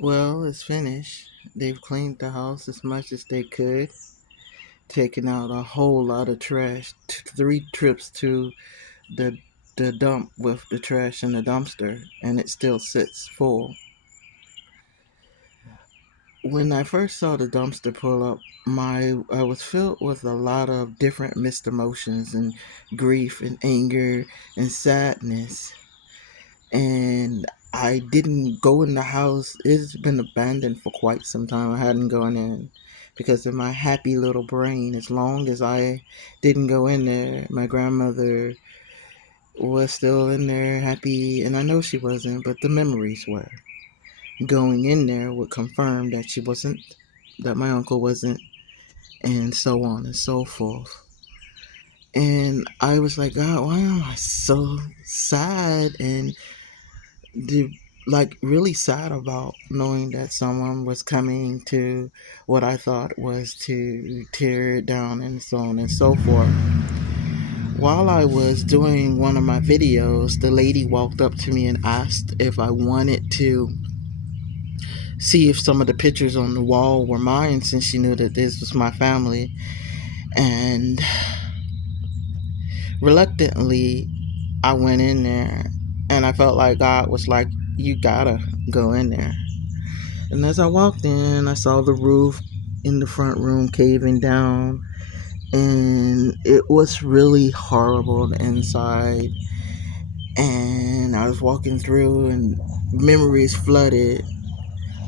Well, it's finished. They've cleaned the house as much as they could, taken out a whole lot of trash. Three trips to the the dump with the trash in the dumpster, and it still sits full. When I first saw the dumpster pull up, my I was filled with a lot of different mixed emotions and grief and anger and sadness. And I didn't go in the house. It's been abandoned for quite some time. I hadn't gone in because in my happy little brain, as long as I didn't go in there, my grandmother was still in there happy, and I know she wasn't, but the memories were. Going in there would confirm that she wasn't, that my uncle wasn't, and so on and so forth. And I was like, God, why am I so sad and the like really sad about knowing that someone was coming to what I thought was to tear it down and so on and so forth. While I was doing one of my videos, the lady walked up to me and asked if I wanted to see if some of the pictures on the wall were mine since she knew that this was my family. And reluctantly, I went in there and I felt like God was like, you gotta go in there. And as I walked in, I saw the roof in the front room caving down, and it was really horrible inside. And I was walking through, and memories flooded.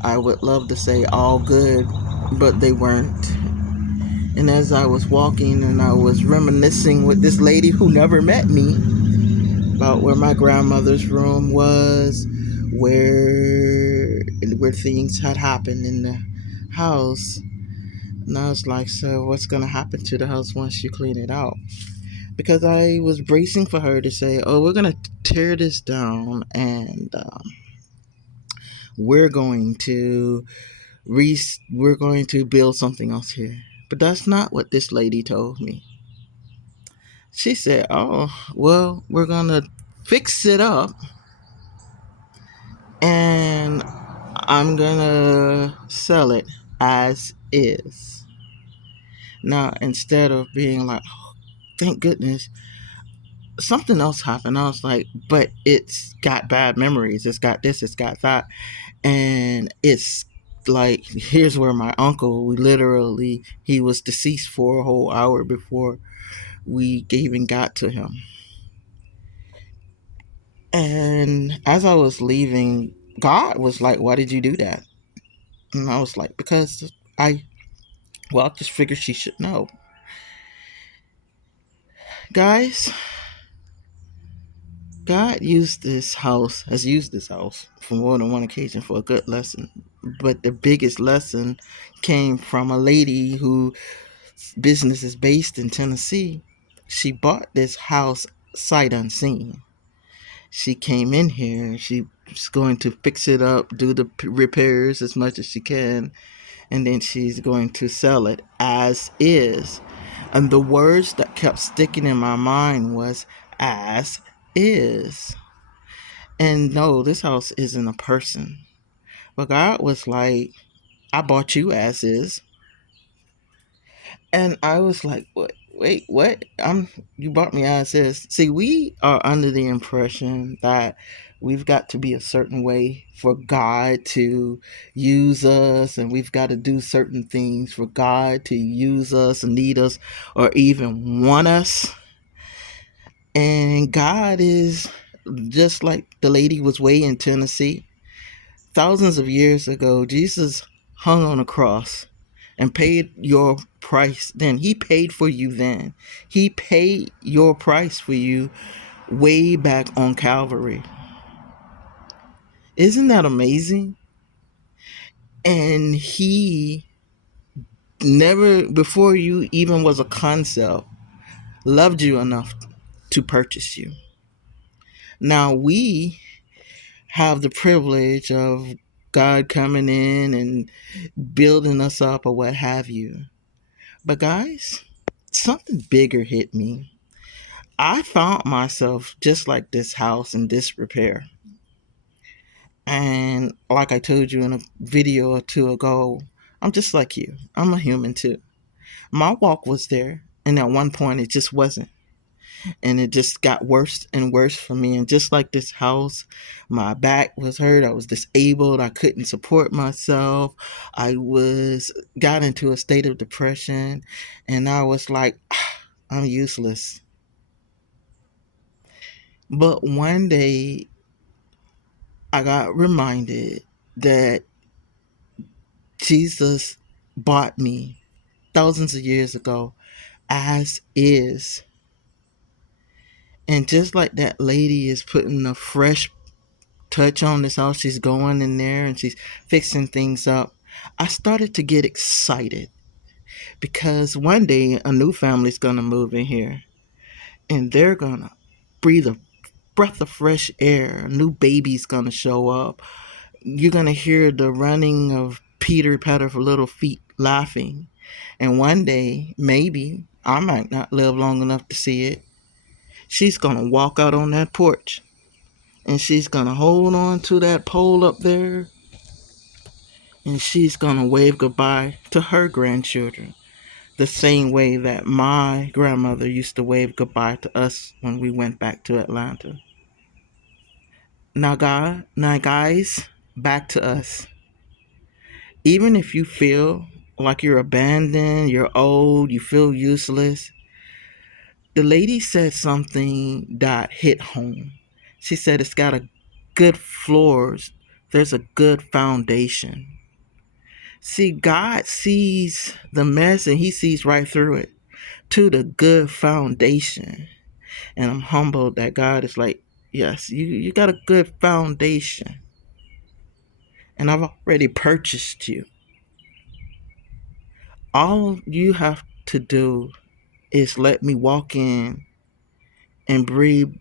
I would love to say all good, but they weren't. And as I was walking and I was reminiscing with this lady who never met me about where my grandmother's room was, where things had happened in the house. And I was like, so what's going to happen to the house once you clean it out? Because I was bracing for her to say, oh, we're going to tear this down and we're going to we're going to build something else here. But that's not what this lady told me. She said, oh, well, we're going to fix it up and I'm going to sell it as is. Now, instead of being like, oh, thank goodness, something else happened. I was like, but it's got bad memories. It's got this, it's got that. And it's like, here's where my uncle, we literally, he was deceased for a whole hour before we even got to him. And as I was leaving, God was like, why did you do that? And I was like, because I just figured she should know. Guys, God has used this house for more than one occasion for a good lesson. But the biggest lesson came from a lady whose business is based in Tennessee. She bought this house sight unseen. She came in here, she's going to fix it up, do the repairs as much as she can, and then she's going to sell it as is. And the words that kept sticking in my mind was as is. And no, this house isn't a person. But God was like, I bought you as is. And I was like, what? Wait, what? You bought me as is. See, we are under the impression that we've got to be a certain way for God to use us, and we've got to do certain things for God to use us, and need us, or even want us. And God is just like the lady was way in Tennessee. Thousands of years ago, Jesus hung on a cross and paid your price then. He paid for you then. He paid your price for you way back on Calvary. Isn't that amazing? And he never, before you even was a concept, loved you enough to purchase you. Now we have the privilege of God coming in and building us up or what have you. But guys, something bigger hit me. I found myself just like this house in disrepair. And like I told you in a video or two ago, I'm just like you. I'm a human too. My walk was there, and at one point it just wasn't. And it just got worse and worse for me. And just like this house, my back was hurt. I was disabled. I couldn't support myself. I was got into a state of depression, and I was like, I'm useless. But one day I got reminded that Jesus bought me thousands of years ago as is. And just like that lady is putting a fresh touch on this house, she's going in there and she's fixing things up, I started to get excited because one day a new family's gonna move in here and they're gonna breathe a breath of fresh air. A new baby's gonna show up. You're gonna hear the running of Peter Patter for little feet laughing. And one day, maybe, I might not live long enough to see it, she's gonna walk out on that porch and she's gonna hold on to that pole up there and she's gonna wave goodbye to her grandchildren the same way that my grandmother used to wave goodbye to us when we went back to Atlanta. Now guys, back to us. Even if you feel like you're abandoned, you're old, you feel useless, the lady said something that hit home. She said it's got a good floors, there's a good foundation. See, God sees the mess and he sees right through it to the good foundation. And I'm humbled that God is like, yes, you got a good foundation. And I've already purchased you. All you have to do is let me walk in and breathe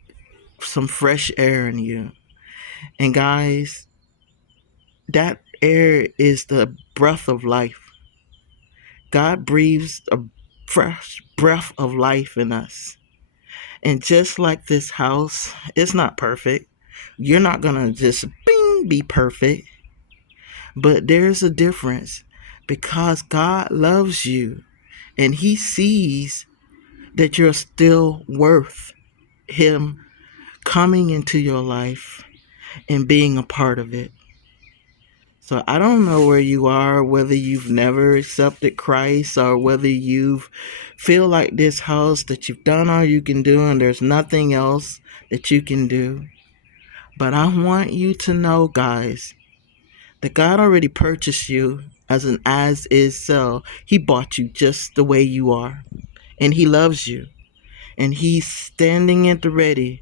some fresh air in you. And guys, that air is the breath of life. God breathes a fresh breath of life in us. And just like this house, it's not perfect. You're not going to just bing, be perfect. But there's a difference because God loves you and he sees that you're still worth him coming into your life and being a part of it. So I don't know where you are, whether you've never accepted Christ or whether you feel like this house that you've done all you can do and there's nothing else that you can do. But I want you to know, guys, that God already purchased you as an as is cell. He bought you just the way you are. And he loves you. And he's standing at the ready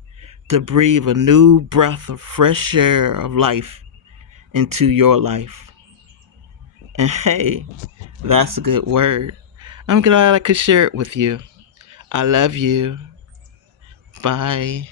to breathe a new breath of fresh air of life into your life. And hey, that's a good word. I'm glad I could share it with you. I love you. Bye.